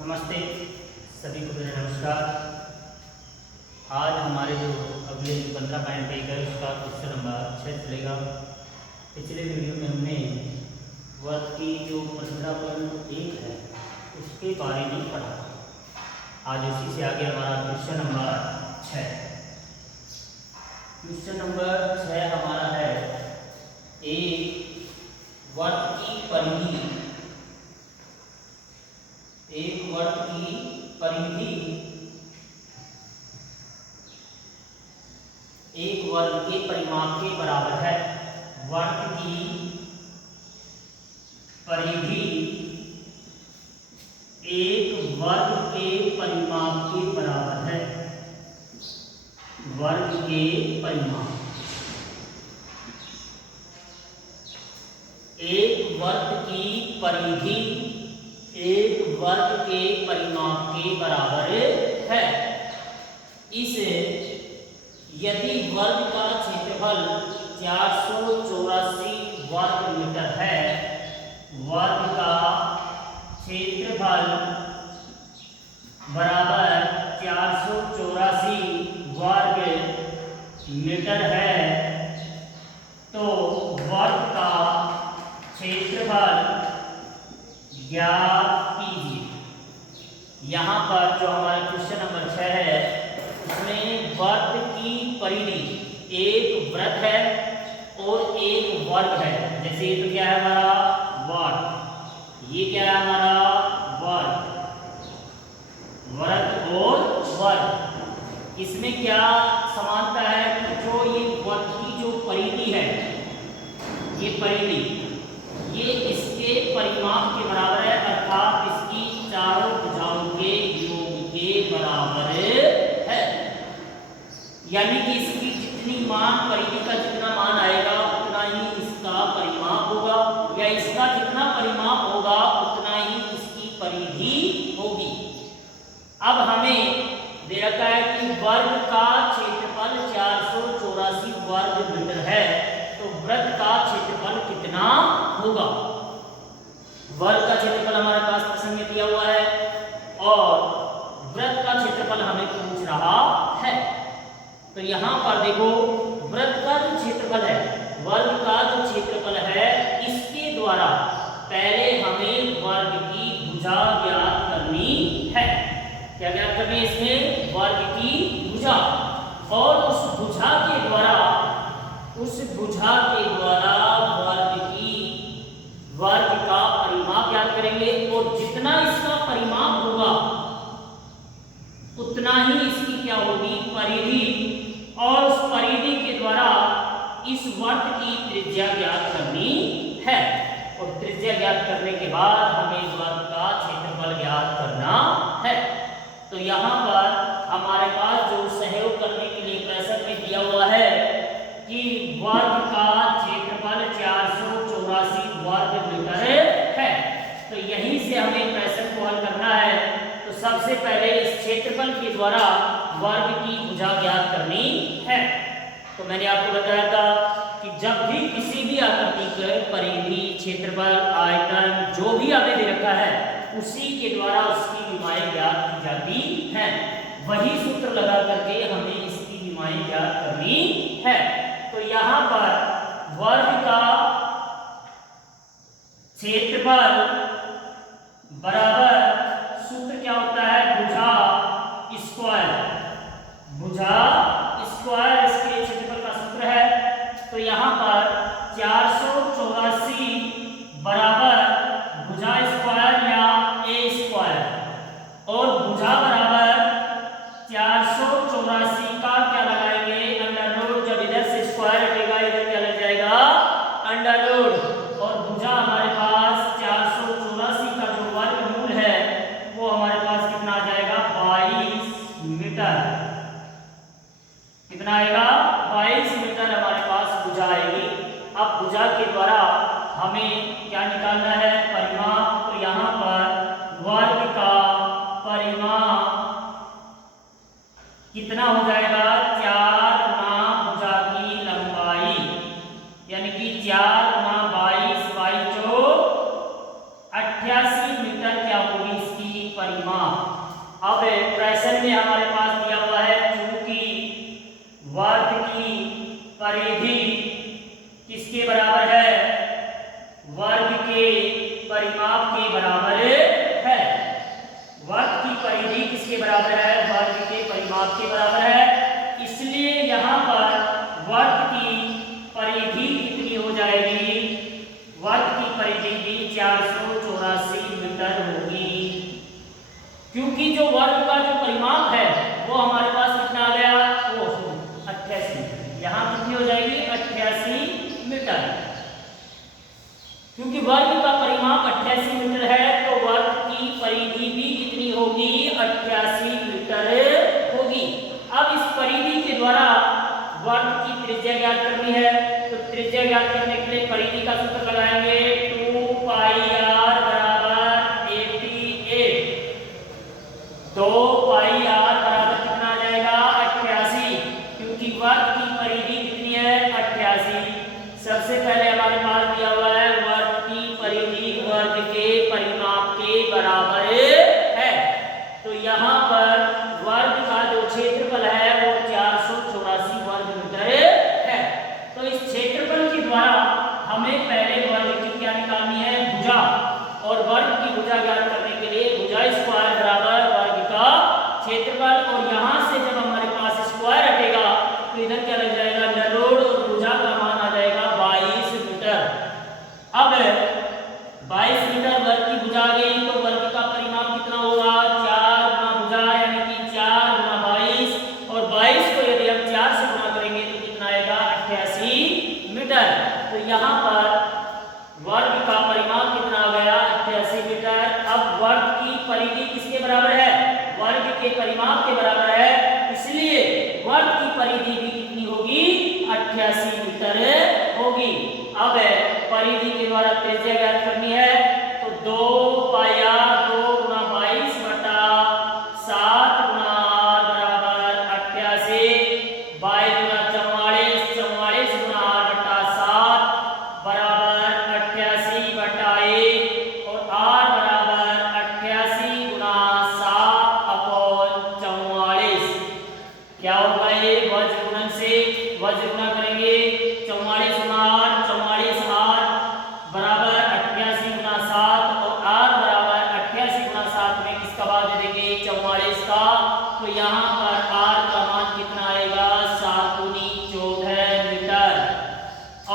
नमस्ते सभी को मेरा नमस्कार। आज हमारे जो अगले 15 पॉइंट एक है उसका क्वेश्चन नंबर 6 चलेगा। पिछले वीडियो में हमने वर्ग की जो 15.1 है उसके बारे में पढ़ा। आज उसी से आगे हमारा क्वेश्चन नंबर 6। क्वेश्चन नंबर 6 हमारा है एक वर्ग की परिधि। एक वर्ग की परिधि एक वर्ग के परिमाप के बराबर है। वर्ग की परिधि एक वर्ग के परिमाप के बराबर है। वर्ग के परिमाप एक वर्ग की परिधि एक वर्ग के परिमाप के बराबर है। इस यदि वर्ग का क्षेत्रफल 484 वर्ग मीटर है, वर्ग का क्षेत्रफल बराबर 484 वर्ग मीटर है, तो वर्ग का क्षेत्रफल ज्ञात कीजिए। यहाँ पर जो हमारा क्वेश्चन नंबर 6 है उसमें वर्ग की परिधि एक वृत्त है और एक वर्ग है। जैसे ये तो क्या है हमारा वर्ग, ये क्या है हमारा वर्ग, वृत्त और वर्ग। इसमें क्या समानता है कि जो ये वर्ग की जो परिधि है, ये परिधि ये इसके परिमाप के बराबर है, अर्थात इसकी चारों भुजाओं के योग के बराबर है। यानी कि इसकी जितनी मान, परिधि का जितना मान आएगा उतना ही इसका परिमाप होगा, या इसका जितना परिमाप होगा उतना ही इसकी परिधि होगी। अब हमें दे रखा है कि वर्ग का क्षेत्रफल 484 वर्ग मीटर है, तो वृत्त का क्षेत्रफल कितना होगा। वर्ग का क्षेत्रफल हमारे पास प्रश्न में दिया हुआ है और वृत्त का क्षेत्रफल हमें पूछ रहा है। तो यहाँ पर देखो, वृत्त का जो क्षेत्रफल है, वर्ग का जो क्षेत्रफल है, इसके द्वारा पहले हमें वर्ग की भुजा ज्ञात करनी है। क्या ज्ञात करनी है इसमें? वर्ग की भुजा। और उस भुजा के द्वारा वर्ग का परिमाप ज्ञात करेंगे, और जितना इसका परिमाप होगा उतना ही इसकी क्या होगी? परिधि। और उस परिधि के द्वारा इस वर्ग की त्रिज्या ज्ञात करनी है, और त्रिज्या ज्ञात करने के बाद हमें इस वर्ग का क्षेत्रफल ज्ञात करना है। तो यहाँ पर हमारे पास जो सहयोग करने के लिए प्रश्न में दिया हुआ है कि वर्ग का क्षेत्रफल 484 वर्ग मीटर है, तो यहीं से हमें प्रश्न को हल करना है। तो सबसे पहले इस क्षेत्रफल के द्वारा वर्ग की भुजा ज्ञात करनी है। तो मैंने आपको बताया था कि जब भी किसी भी आकृति के परिधि, क्षेत्रफल, आयतन जो भी आपने दे रखा है उसी के द्वारा उसकी विमाएं ज्ञात की जाती हैं। वही सूत्र लगा करके हमें इसकी विमाएं ज्ञात करनी है। तो यहाँ पर वर्ग का क्षेत्रफल बराबर सूत्र क्या होता है? भुजा स्क्वायर। भुजा स्क्वायर इसके क्षेत्रफल का सूत्र है। तो यहाँ पर 484 बराबर भुजा स्क्वायर या ए स्क्वायर, और भुजा बराबर 484 का क्या लगाएंगे? Under root. जब इधर से स्क्वायर हटेगा इधर क्या लग जाएगा? Under root. और भुजा हमारे पास 484 का जो वर्गमूल है वो हमारे पास कितना आ जाएगा? 22 मीटर। कितना आएगा? 22 मीटर हमारे पास भुजा आएगी। अब भुजा के द्वारा हमें क्या निकालना है? परिमाप। तो यहाँ पर वर्ग का परिमाप कितना हो जाएगा? 4 गुना भुजा की लंबाई, यानी कि 4 गुना 22, 22 जो 88 मीटर क्या होगी इसकी परिमाप। जो वर्ग का जो परिमाप है वो हमारे पास कितना आ गया, वो 88। यहाँ कितनी हो जाएगी, 88 मीटर। क्योंकि वर्ग का परिमाप 88 मीटर है तो वर्ग की परिधि भी कितनी होगी, 88 मीटर होगी। अब इस परिधि के द्वारा वर्ग की त्रिज्या ज्ञात करनी है, तो त्रिज्या ज्ञात करने के लिए परिधि का सूत्र लगाएंगे, 2 पाई r बराबर 88। 2 पाई r बराबर कितना आ जाएगा, 88, क्योंकि वर्ग की परिधि कितनी है, 88। सबसे पहले हमारे पास दिया हुआ है वर्ग की परिधि वर्ग के परिमाप के बराबर है, तो यहाँ पर वर्ग का जो क्षेत्रफल है वो 484 वर्ग मीटर है। तो इस क्षेत्रफल के द्वारा हमें पहले वर्ग की क्या निकालनी है, भुजा, और वर्ग की भुजा ज्ञात करने के लिए भुजा स्क्वायर बराबर वर्ग का क्षेत्रफल, और यहाँ से जब हमारे पास स्क्वायर हटेगा तो इधर क्या लग जाएगा, अंडर रूट, और भुजा का मान आ जाएगा 22 मीटर। अब 22 मीटर वर्ग की भुजा आ गई तो वर्ग का परिमाप कितना होगा, 4 गुना भुजा यानी कि 4 गुना 22, और 22 को यदि हम 4 से गुना करेंगे तो कितना आएगा, 88 मीटर। तो यहाँ पर वर्ग का परिमाप कितना आ गया, 88 मीटर। अब वर्ग की परिधि किसके बराबर है, वर्ग के परिमाप के बराबर है, इसलिए वर्ग की परिधि भी कितनी होगी, 88 मीटर होगी। अब परिधि के द्वारा त्रिज्या ज्ञात करनी है, तो 2 पाई r 2 गुना 22 बटा 7 गुना r बराबर 88, 22 गुना 44, 44 गुना r बटा 7 बराबर 88 बटा 1, और r बराबर 88 गुना 7 अपॉन 44। क्या होगा ये, वज्र गुणन से वज्र गुणा करेंगे, 44 गुना r, 44 r बराबर 88 गुना 7, और r बराबर 88 गुना 7 में किसका भाग दे देंगे, 44 का, तो यहाँ पर r का मान कितना आएगा, 7 दूनी 14 मीटर।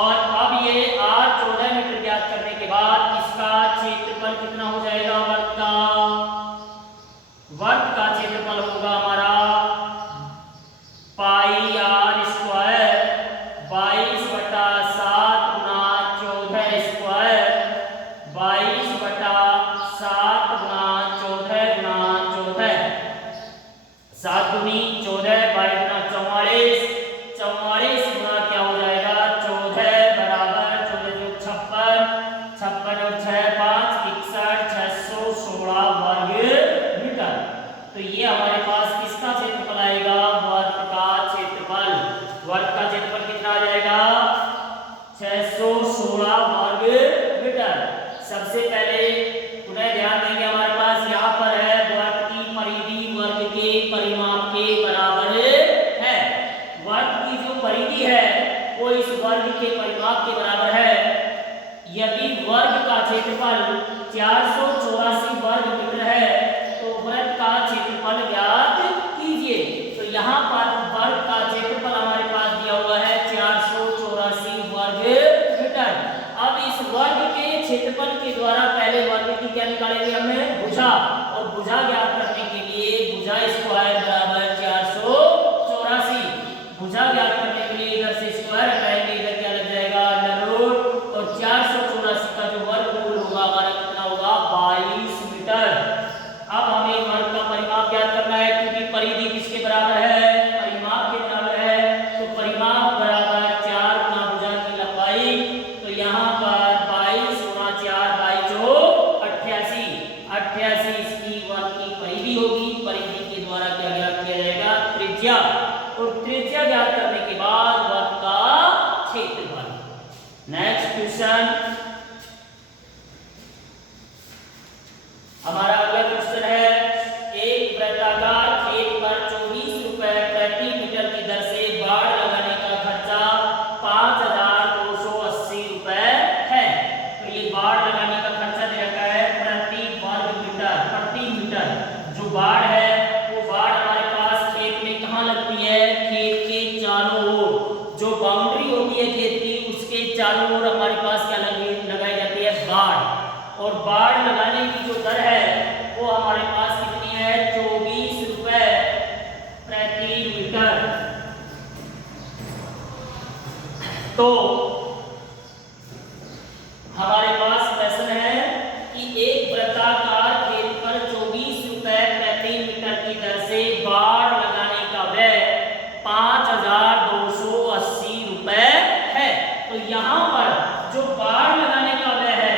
और अब ये r 14 मीटर ज्ञात करने के बाद इसका क्षेत्रफल कितना हो जाएगा, वर्ग का क्षेत्रफल होगा हमारा पाई r स्क्वायर 22 बटा 7 गुना 14 स्क्वायर, 22 बटा 7 गुना 14 गुना 14, 7 दूनी 14, 22 गुना 44, 44 गुना क्या हो जाएगा, 14 बराबर 14 जो 56, 56 और 6 5 61, 616 वर्ग मीटर। तो ये हमारे पास किसका क्षेत्रफल आएगा, वर्ग का क्षेत्रफल। वर्ग का क्षेत्रफल कितना आ जाएगा, 616 वर्ग मीटर। सबसे पहले पुनः ध्यान देंगे, हमारे पास यहाँ पर है वर्ग की परिधि वर्ग के परिमाप के बराबर है। वर्ग की जो परिधि है वो इस वर्ग के परिमाप के बराबर है। यदि वर्ग का क्षेत्रफल 484 वर्ग मीटर है तो वर्ग का क्षेत्रफल ज्ञात कीजिए। तो यहाँ पर वर्ग का क्षेत्रफल हमारे पास दिया हुआ है 484 वर्ग मीटर। अब इस वर्ग के क्षेत्रफल के द्वारा पहले वर्ग की क्या निकालेंगे, हमें भुजा, और भुजा ज्ञात करने के लिए भुजा स्क्वायर बराबर 484। भुजा ज्ञात करने के लिए इधर से स्क्वायर हटाएंगे, इधर क्या लग जाएगा, अंडर रूट, और 484 का जो वर्गमूल होगा हमारा कितना होगा, 22 मीटर। अब हमें वर्ग का परिमाप ज्ञात करना है, क्योंकि परिधि किसके बराबर है, परिमाप के बराबर है। तो परिमाप बराबर 4 गुना भुजा की लंबाई, तो यहाँ पर 22 गुना 4 22 88, 88 इसकी वर्ग की परिधि होगी। परिधि के द्वारा क्या ज्ञात किया जाएगा, त्रिज्या, और त्रिज्या ज्ञात करने के बाद वर्ग का क्षेत्रफल। नेक्स्ट क्वेश्चन, हमारा अगला क्वेश्चन है, एक वृत्ताकार खेत पर 24 रुपए प्रति मीटर की दर से बाड़ लगाने का खर्चा 5280 रुपए है। तो ये बाड़ लगाने का खर्चा दे रखा है प्रति वर्ग मीटर, प्रति मीटर। जो बाड़ है वो बाड़ हमारे पास खेत में कहाँ लगती है, खेत के चारों ओर, जो बाउंड्री होती है खेत की उसके चारों ओर हमारे पास क्या लगाई जाती है, बाड़। और बाड़ लगाने की जो दर है वो हमारे पास कितनी है, 24 तो हमारे पास क्वेश्चन है कि एक वृत्ताकार खेत पर 24 रुपए प्रति मीटर की दर से बाड़ लगाने का व्यय 5280 रुपए है। तो यहाँ पर जो बाड़ लगाने का व्यय है,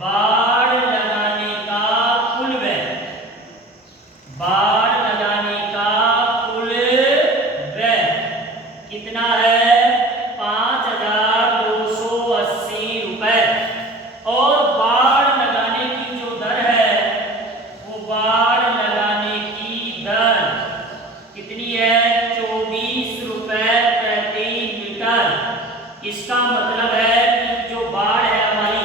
बाड़ लगाने का कुल व्यय, बाड़ लगाने का कुल व्यय कितना है? 5280 रुपए। और बाड़ लगाने की जो दर है, वो बाड़ लगाने की दर कितनी है? 24 रुपए प्रति मीटर। इसका मतलब है कि जो बाड़ है हमारी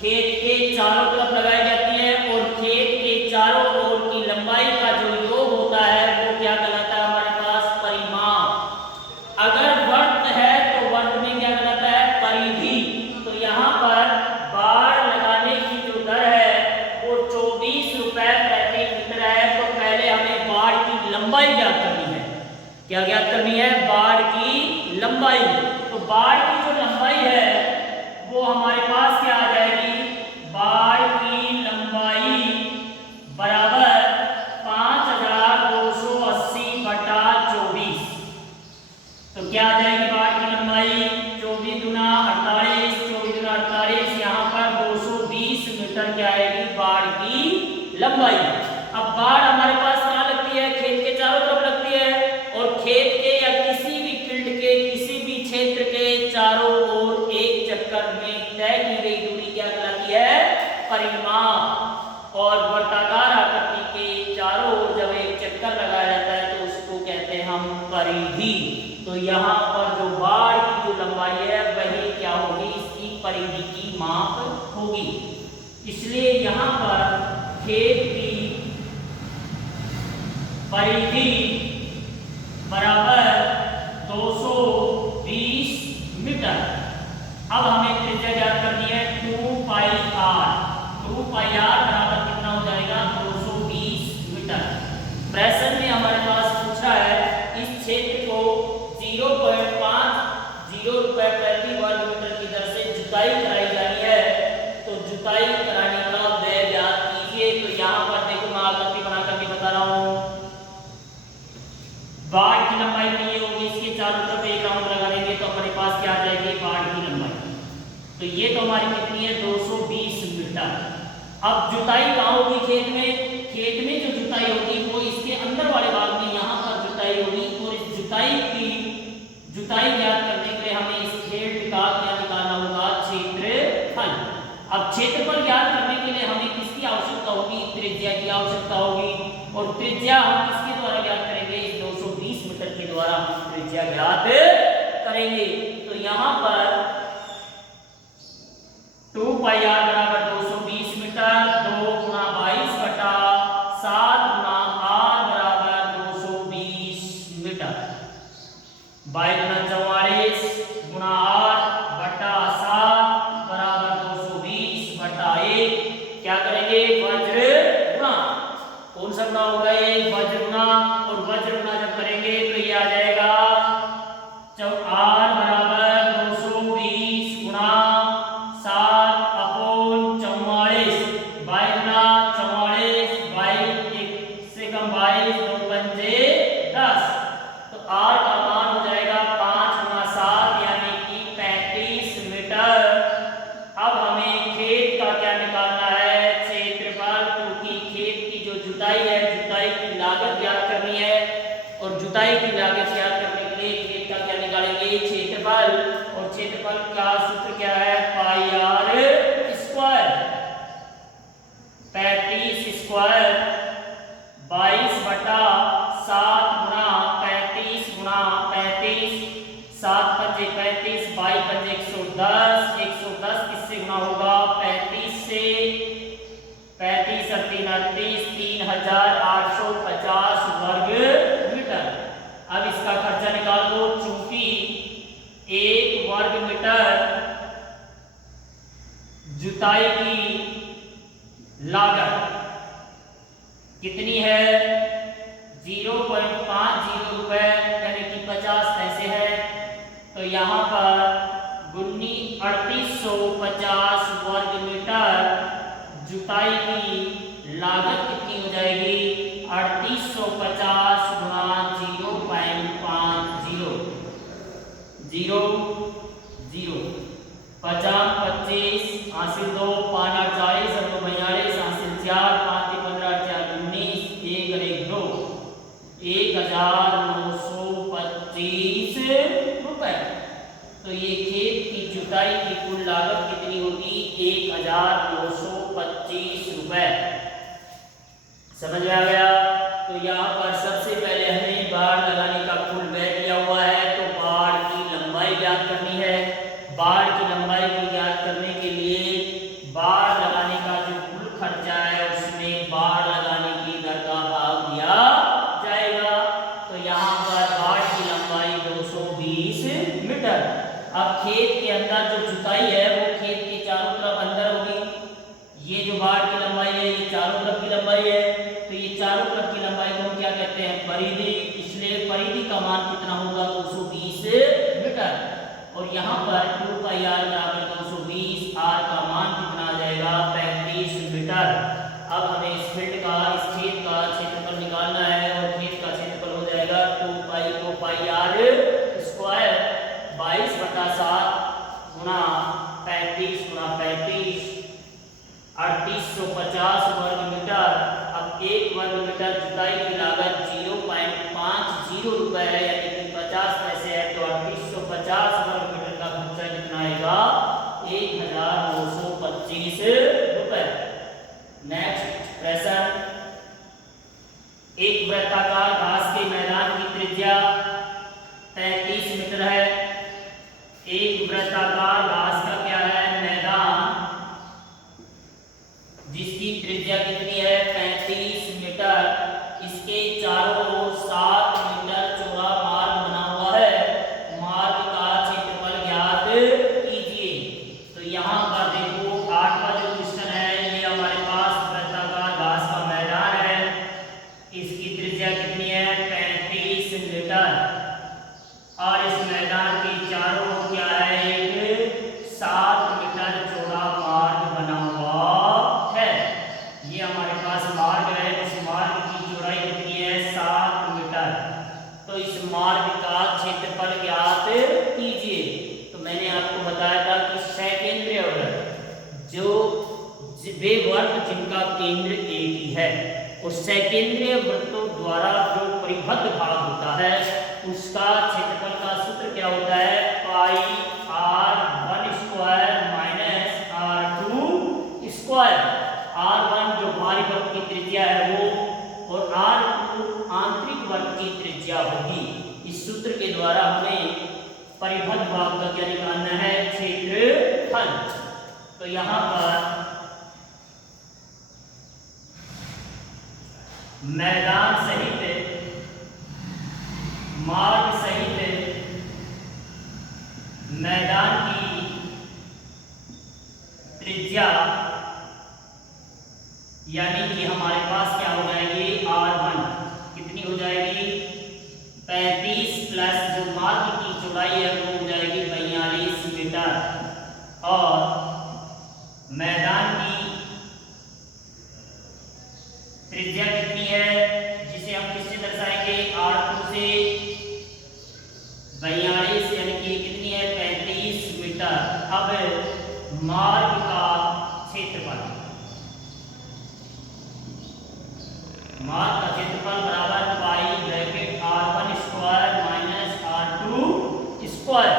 खेत के चारों तरफ लगाई जाती है और खेत के चारों ओर की लंबाई का जो योग होता है वो क्या कहलाता है? हमारे पास परिमाप। अगर वर्त है तो वर्त में क्या कहलाता है? परिधि। तो यहाँ पर बाड़ लगाने की जो दर है वो 24 रुपए प्रति मीटर है। तो पहले हमें बाड़ की लंबाई ज्ञात करनी है। क्या ज्ञात करनी है? बाड़ की लंबाई। तो बाड़ की जो लंबाई है वो हमारे पास क्या आ जाएगी? बाड़ की लंबाई बराबर 5280 बटा 24। तो क्या आ जाएगी बाड़ की लंबाई? 24 गुना 48, 24 गुना 48, यहाँ पर 220 मीटर क्या आएगी बाड़ की लंबाई। अब बाड़ हमारे पास कहाँ लगती है? खेत के चारों तरफ लगती है। और खेत के या किसी भी फील्ड के किसी भी क्षेत्र के चारों ओर एक चक्कर में तय की गई दूरी क्या कहलाती है? परिमाप। और वर्ताकार आकृति के चारों ओर जब एक चक्कर लगाया जाता है तो उसको कहते हैं हम परिधि। तो यहाँ पर जो बाड़ की जो लंबाई है वही क्या होगी? इसकी परिधि की माप होगी। इसलिए यहाँ पर खेत की परिधि बराबर 220 मीटर। अब हमें त्रिज्या ज्ञात करनी है 2πr। 2πr बराबर कितना हो जाएगा? 220 मीटर। प्रश्न में हमारे पास पूछा है इस क्षेत्र को 0.50 रुपए प्रति वर्ग मीटर की दर से जुताई कराई जानी है। तो जुताई कराने का व्यय ज्ञात कीजिए। तो यहाँ पर देखो मैं आकृति बना करके बता रहा हूँ। बाड़ की लंबाई नहीं होगी, इसके चारों तरफ एक राउंड लगा देंगे तो हमारे पास क्या आ जाएगी? बाड़ की लंबाई। तो ये तो हमारी कितनी है? 220 मीटर। अब जुताई कहाँ होगी? खेत में। खेत में जो जुताई होगी वो इसके अंदर वाले भाग में यहाँ पर जुताई होगी। और इस जुताई ज्ञात करने के लिए हमें इस फील्ड का क्या निकालना होगा? क्षेत्रफल। अब क्षेत्रफल ज्ञात करने के लिए हमें किसकी आवश्यकता होगी? त्रिज्या की आवश्यकता होगी। और त्रिज्या हम किसके द्वारा ज्ञात करेंगे? इस 220 मीटर के द्वारा हम त्रिज्या ज्ञात करेंगे। तो यहाँ पर 2πr बराबर 220 मीटर। 2 गुना 22 बटा 7 गुना r बराबर 220 मीटर। 22 गुना 44 गुना r बटा 7 बराबर 220 बटा 1। क्या करेंगे? वज्र गुणा। कौन सा गुणा होगा? ये वज्र गुणा। और वज्र गुणा जब करेंगे तो ये आ जाएगा r बराबर 220 गुणा 7/44। 22 गुना 44, 22 से कम 22, 2 पंजे 10। तो r का मान हो जाएगा 5 गुना 7 यानी कि 35 मीटर। अब हमें खेत का क्या निकालना है? क्षेत्रफल। क्योंकि खेत की जो जुताई है, जुताई की लागत ज्ञात करनी है। और जुताई की लागत ज्ञात करने के लिए खेत का क्या निकालेंगे? क्षेत्रफल। और क्षेत्रफल का सूत्र क्या है? पाई आर स्क्वायर। 35 स्क्वायर 22 बटा 7 गुना 35 गुना 35। 7 पंजे 35, 22 पंजे 110। 110 किससे गुना होगा? 35 से। 35 और 3 38, 3850 वर्ग मीटर। अब इसका खर्चा निकाल दो। चूंकि 1 वर्ग मीटर जुताई की लागत कितनी है? 0.50 रुपए यानी कि 50 पैसे है। तो यहाँ पर 3850 वर्ग मीटर जुताई की लागत कितनी हो जाएगी? 3850 गुणा 0.50 0 0 50 25 हासिल 2 5 8 40 और 2 42 हासिल 4 5 3 15 4 19 1 और 1 2 1925 रुपए। तो ये खेत की जुताई की कुल लागत कितनी होगी? 1925 रुपए। समझ में आ गया? तो यहाँ पर सबसे पहले हमें बाड़ लगाने का कुल व्यय दिया हुआ है, तो बाड़ की लंबाई ज्ञात करनी है। बाड़ की लंबाई को ज्ञात करने के लिए बाड़ लगाने का जो कुल खर्चा है उसमें बाड़ लगाने की दर का भाग दिया जाएगा। तो यहाँ पर बाड़ की लंबाई 220 मीटर। अब खेत के अंदर जो जुताई है वो खेत के चारों तरफ अंदर होगी। ये जो बाड़ की लंबाई है ये चारों तरफ की लंबाई है, तो ये चारों तरफ की लंबाई को क्या कहते हैं? परिधि। इसलिए परिधि का मान कितना होगा? 220 मीटर। और यहाँ पर 2πr बराबर 220, r का मान कितना आ जाएगा? 35 मीटर। अब हमें इस फील्ड का, इस खेत का क्षेत्रफल निकालना है और खेत का क्षेत्रफल हो जाएगा 2π को πr स्क्वायर 22/7 गुणा 35 गुणा 35 3850 वर्ग मीटर। अब 1 वर्ग मीटर जुताई की लागत 0.50 रुपए है, यानी कि 50 पैसे है। तो 3850 वर्ग मीटर का खर्चा कितना आएगा? 1925 रुपए। नेक्स्ट प्रश्न, एक वृत्ताकार घास के मैदान की त्रिज्या 33 मीटर है। एक वृत्ताकार घास का क्या है? मैदान, जिसकी त्रिज्या कितनी है? 35 मीटर। इसके चारों ओर 7 मीटर चौड़ा मार्ग बना हुआ है। मार्ग का क्षेत्रफल ज्ञात कीजिए। तो यहाँ पर देखो 8वां जो क्वेश्चन है, ये हमारे पास वृत्ताकार घास का मैदान है। इसकी त्रिज्या कितनी है? 35 मीटर। और इस मैदान के चारों ओर क्या है? एक 7 मीटर चौड़ा मार्ग बना हुआ है। ये हमारे पास मार्ग है। इस मार्ग की चौड़ाई कितनी है? 7 मीटर। तो इस मार्ग का क्षेत्रफल ज्ञात कीजिए। तो मैंने आपको बताया था कि सकेंद्रीय वृत्त, जो वे वृत्त जिनका केंद्र एक ही है, और सकेंद्रीय वृत्तों द्वारा जो परिबद्ध भाग होता है उसका क्षेत्रफल का सूत्र क्या होता है? πr1 square minus r2 square. r1 जो बाहरी वृत्त की त्रिज्या है वो, और r2 आंतरिक वृत्त की त्रिज्या होगी। इस सूत्र के द्वारा हमें परिबद्ध भाग का क्या निकालना है? क्षेत्रफल। तो यहाँ पर मैदान सहित, मार्ग सहित मैदान की त्रिज्या, यानी कि हमारे पास क्या हो जाएगी? r1 कितनी हो जाएगी? 35 प्लस जो मार्ग की चौड़ाई है वो हो जाएगी 42 मीटर। और मैदान की त्रिज्या कितनी है, जिसे हम किससे दर्शाएंगे? r2 से 42, यानी कि कितनी है? 35 मीटर। अब मार्ग का क्षेत्रफल, मार्ग का क्षेत्रफल बराबर pi bracket r1 square minus r2 square.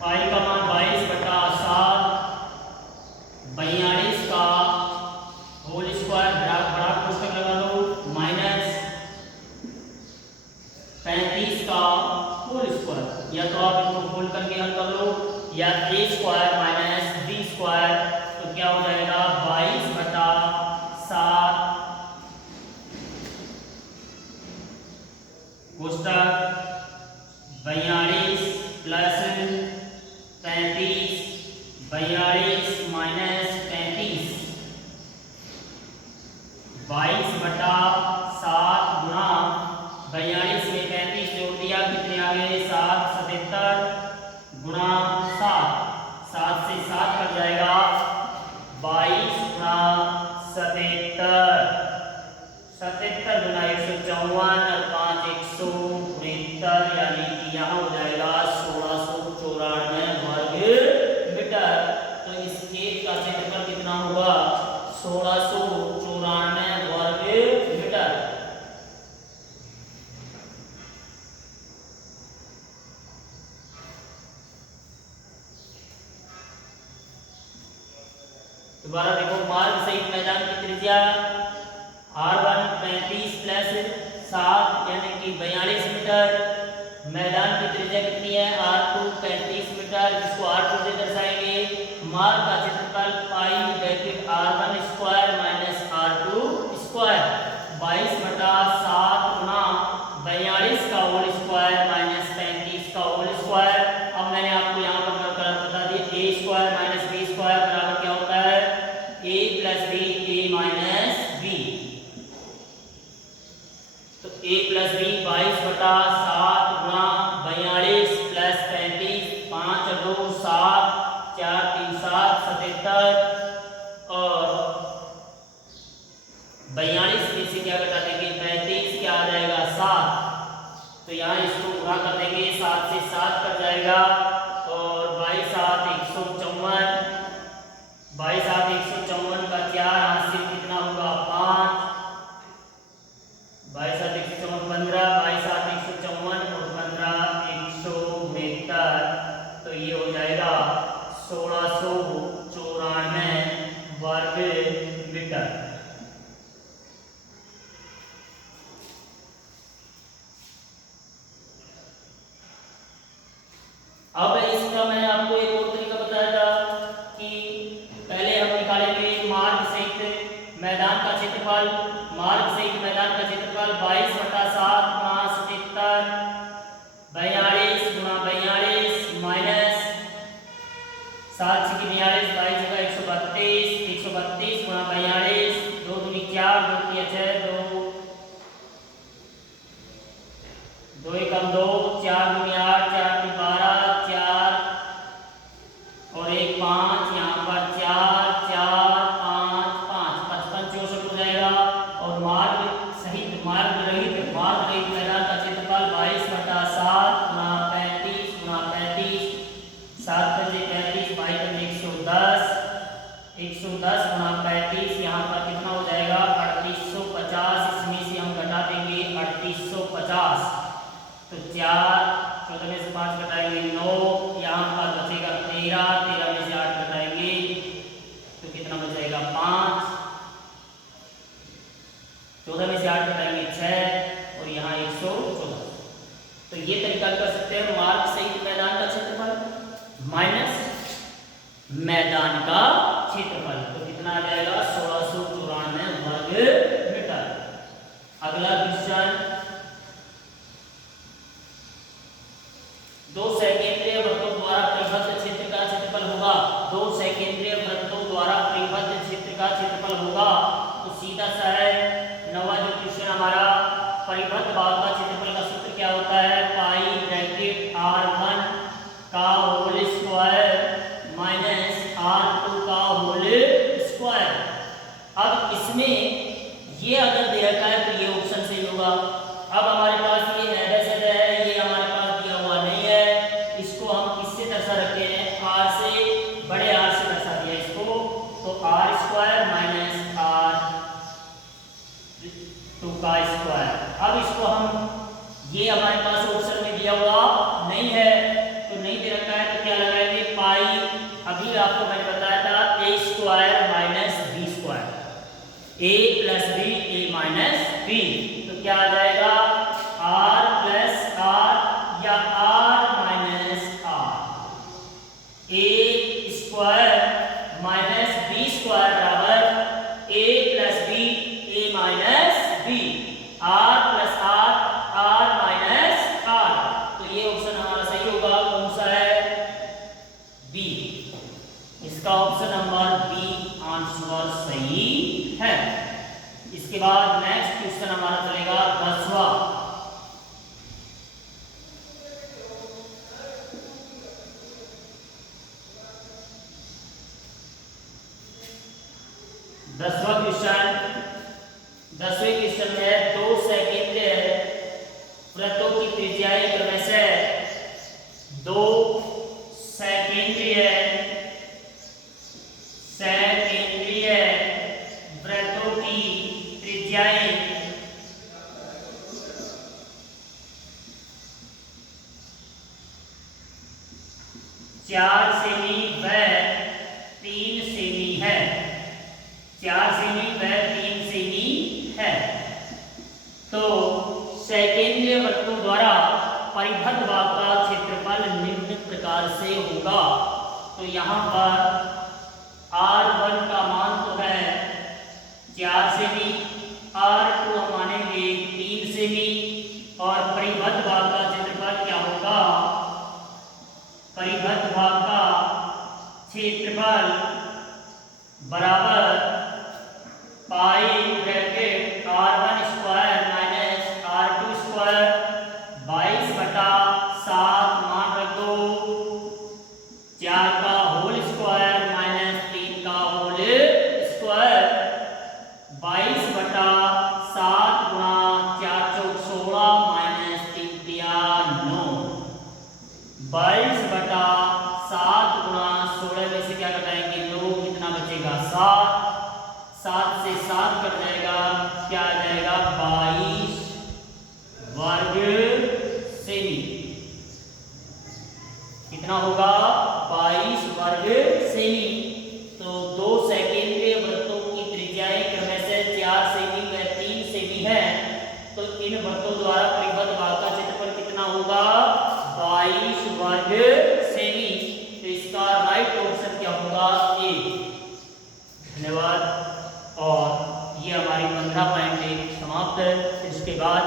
Pi का मान 22/7, 42 का होल स्क्वायर बड़ा कोष्ठक लगा लो, माइनस 35 का होल स्क्वायर। या तो आप इनको होल करके हल कर लो, या a square minus b square. तो क्या हो जाएगा? 22/7 कोष्ठक 42 प्लस 35, 42 माइनस 35, 22/7 गुणा 42 में 35 जोड़ दिया, कितने आ गए? 7 77 का क्षेत्रफल कितना होगा 1694 वर्ग मीटर। दोबारा देखो, मार्ग सहित मैदान की त्रिज्या r1 35 प्लस 7 यानी कि 42 मीटर। मैदान की त्रिज्या कितनी है r2 35 मीटर, जिसको r2 से दर्शाएंगे। मार्ग का क्षेत्रफल pi bracket r1 square minus r2 square 22/7 गुना 42 का होल स्क्वायर माइनस 35 का होल स्क्वायर। अब मैंने आपको यहाँ पर बता दिया a square minus b square बराबर क्या होता है a plus b a minus b। तो a प्लस b 22/7 गुना 42 प्लस 35 5 2 7 4 3 7 77 और 42 में से क्या घटा देंगे 35 क्या आ जाएगा 7। तो यहाँ इसको गुणा कर देंगे 7 से 7 कट जाएगा और 22 7 154 22 7 154 का 4 हासिल कितना होगा 5 22 7 154 15 22 7 154 और 15 172। तो ये हो जाएगा 1694 वर्ग मीटर। अब इसका मैं आपको एक और तरीका बताया था कि पहले हम निकालेंगे मार्ग सहित मैदान का क्षेत्रफल। मार्ग सहित मैदान का क्षेत्रफल 22/7 गुणा 77 42 गुणा 42 माइनस 7 से 42 22 जगह 132 132 गुणा 42 2 दूनी 4 2 की 6 2 2 एकम 2 4 दूनी 8 4 की 12 4 और 1 5 यहाँ पर 4 4 5 5 55 64 हो जाएगा। और मार्ग सहित मार्ग रहित मैदान का क्षेत्रफल 22/7 गुणा 35 गुणा 35 7 पंजे 35 22 पंजे 110 गुणा 35 यहाँ पर कितना हो जाएगा 3850। इसमें से हम घटा देंगे 3850 तो 4 14 में से 5 घटाएंगे 9 यहाँ पर बचेगा 13 13 में से 8 घटाएंगे तो कितना बचेगा 5 14 में से 8 घटाएंगे 6 और यहाँ 114। तो ये तरीका कर सकते हैं मार्ग सहित मैदान का क्षेत्रफल माइनस मैदान का क्षेत्रफल। तो कितना आ जाएगा 1694 वर्ग मीटर। अगला क्वेश्चन, दो सकेंद्रीय वृत्तों द्वारा परिबद्ध क्षेत्र का क्षेत्रफल होगा। दो सकेंद्रीय वृत्तों द्वारा परिबद्ध क्षेत्र का क्षेत्रफल होगा। तो सीधा सा है 9वां जो क्वेश्चन हमारा, परिबद्ध भाग का क्षेत्रफल का सूत्र क्या होता है पाई ब्रैकेट r1 का होल स्क्वायर माइनस r2 का होल स्क्वायर। अब इसमें ये अगर दे रखा है तो ये ऑप्शन सही होगा। अब हमारे पास ये एडेशन है, ये हमारे पास दिया हुआ नहीं है। इसको हम किससे दर्शा रखते हैं r से, बड़े r से दर्शा दिया इसको। तो r स्क्वायर माइनस r2 का स्क्वायर। अब इसको हम, ये हमारे पास ऑप्शन में दिया हुआ नहीं है तो नहीं दे रखा है तो क्या लगाएंगे पाई। अभी आपको मैंने बताया था a square minus b square, a plus b a minus b। तो क्या आ जाएगा r प्लस r या r minus r। a square minus b square बराबर a plus b a minus b। r plus r r minus r। तो ये option हमारा सही होगा। कौन सा है बी। इसका ऑप्शन नंबर बी आंसर सही है। इसके बाद नेक्स्ट क्वेश्चन हमारा चलेगा 10वां। 10वां क्वेश्चन, 10वें क्वेश्चन में दो सकेंद्रीय वृत्तों की त्रिज्याएं क्रमशः 2 सकेंद्रीय 7 केंद्रीय वृत्तों की त्रिज्याएं 4 सेमी व 3 सेमी है। 4 सेमी व 3 सेमी है। तो सकेंद्रीय वृत्तों द्वारा परिबद्ध भाग का क्षेत्रफल निम्न प्रकार से होगा। तो यहाँ पर R1 का मान तो है 4 सेमी, R2 हम मानेंगे 3 सेमी, और परिबद्ध भाग का क्षेत्रफल क्या होगा? परिबद्ध भाग का क्षेत्रफल बराबर pi bracket R1 square minus R2 square 22/7 मान रख दो, 4 का होल स्क्वायर माइनस 3 का होल स्क्वायर 22/7 गुणा 4 चौक 16 माइनस 3 तिया 9, 22/7 गुणा 16 में से क्या घटाएंगे 9, कितना बचेगा 7, 7 से 7 कट जाएगा, क्या आ जाएगा 22 वर्ग सेमी। कितना होगा 22 वर्ग सेमी। तो दो सकेंद्रीय वृत्तों की त्रिज्याएं क्रमशः 4 सेमी व 3 सेमी है। तो इन वृत्तों द्वारा परिबद्ध भाग का क्षेत्रफल कितना होगा 22 वर्ग सेमी। तो इसका राइट ऑप्शन क्या होगा ए। धन्यवाद। और ये हमारी 15.1 समाप्त है। इसके बाद